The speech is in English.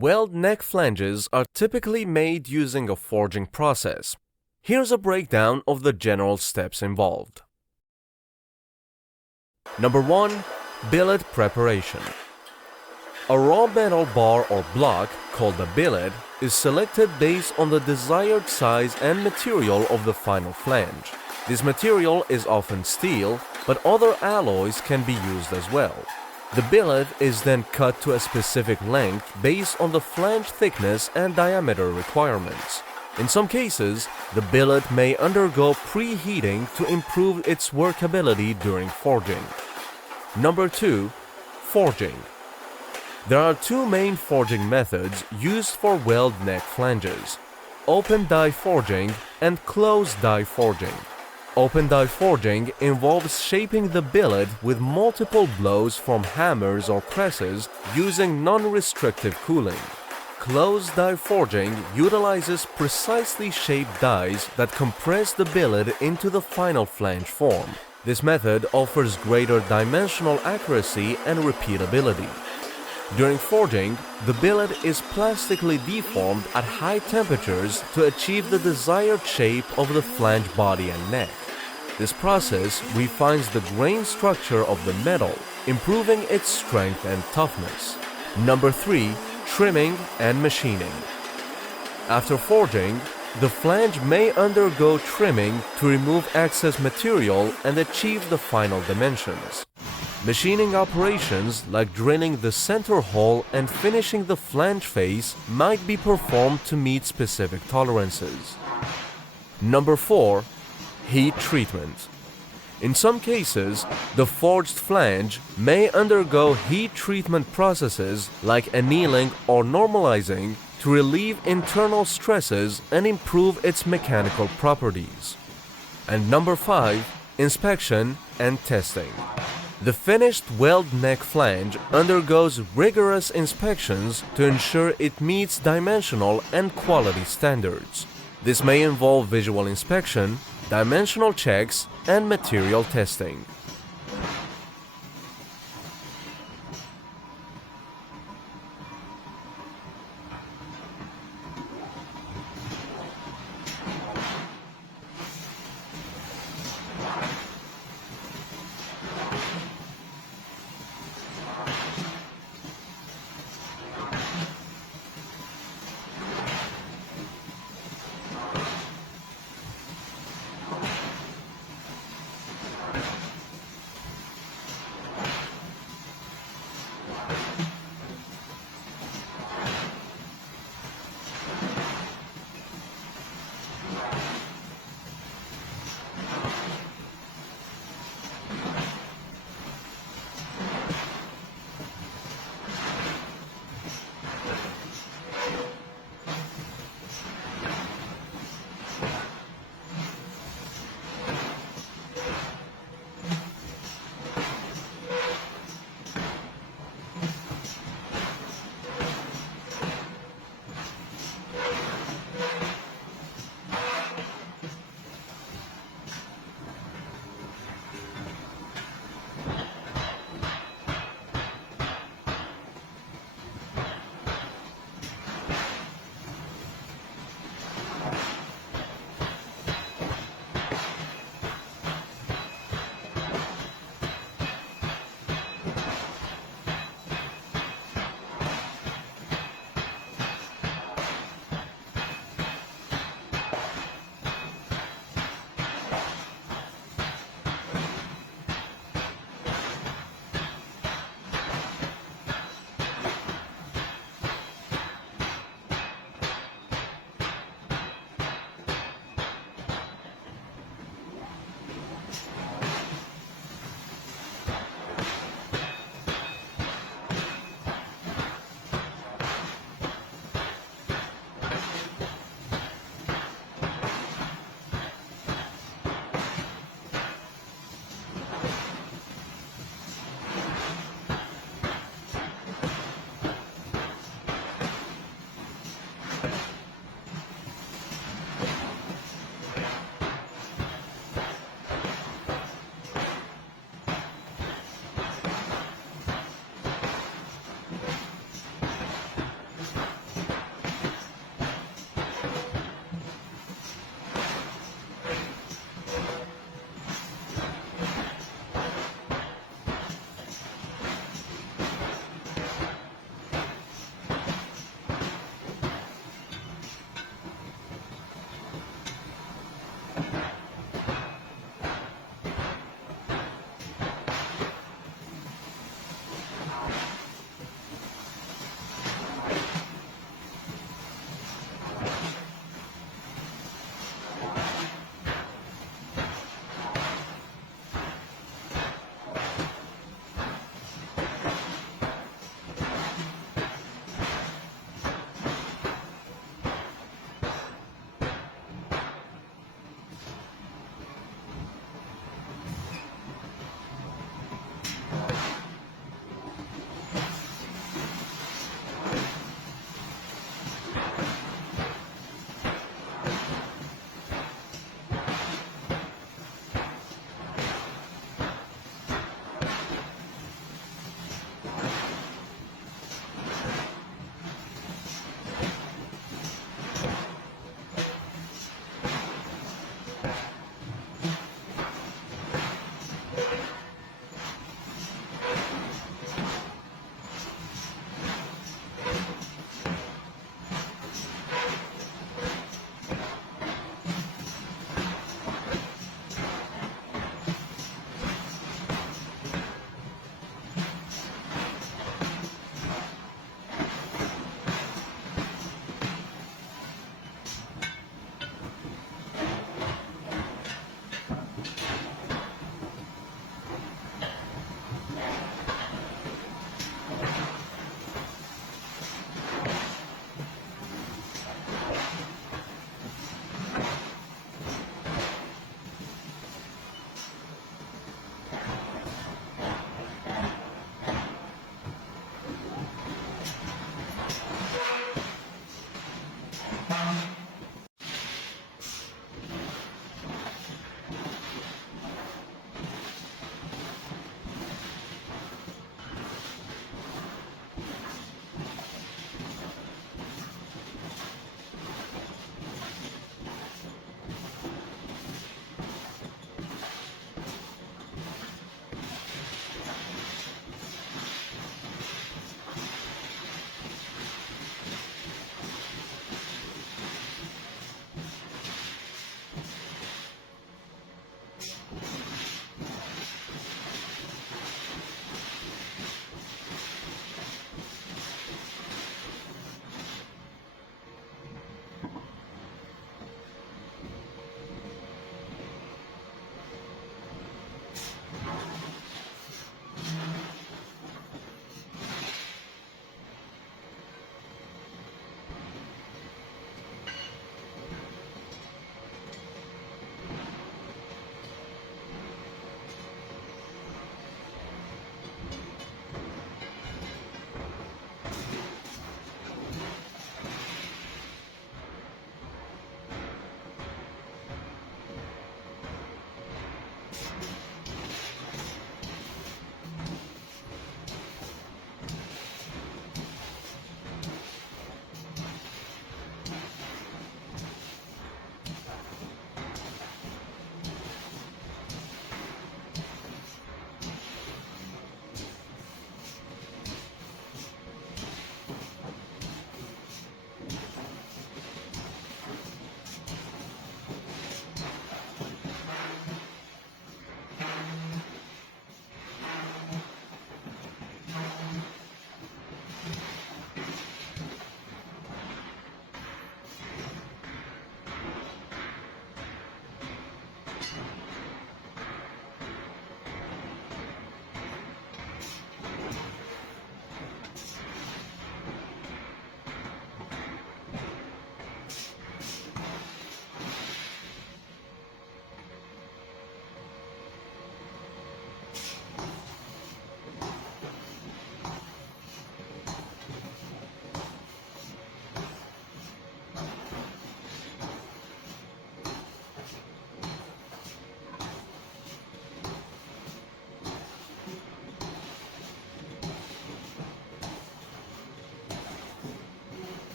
Weld-neck flanges are typically made using a forging process. Here's a breakdown of the general steps involved. Number 1. Billet preparation. A raw metal bar or block, called a billet, is selected based on the desired size and material of the final flange. This material is often steel, but other alloys can be used as well. The billet is then cut to a specific length based on the flange thickness and diameter requirements. In some cases, the billet may undergo preheating to improve its workability during forging. Number 2. Forging. There are two main forging methods used for weld-neck flanges: open die forging and closed die forging. Open die forging involves shaping the billet with multiple blows from hammers or presses using non-restrictive cooling. Closed die forging utilizes precisely shaped dies that compress the billet into the final flange form. This method offers greater dimensional accuracy and repeatability. During forging, the billet is plastically deformed at high temperatures to achieve the desired shape of the flange body and neck. This process refines the grain structure of the metal, improving its strength and toughness. Number 3. Trimming and machining. After forging, the flange may undergo trimming to remove excess material and achieve the final dimensions. Machining operations like drilling the center hole and finishing the flange face might be performed to meet specific tolerances. Number 4. Heat treatment. In some cases, the forged flange may undergo heat treatment processes like annealing or normalizing to relieve internal stresses and improve its mechanical properties. And number 5. Inspection and testing. The finished weld-neck flange undergoes rigorous inspections to ensure it meets dimensional and quality standards. This may involve visual inspection, dimensional checks, and material testing.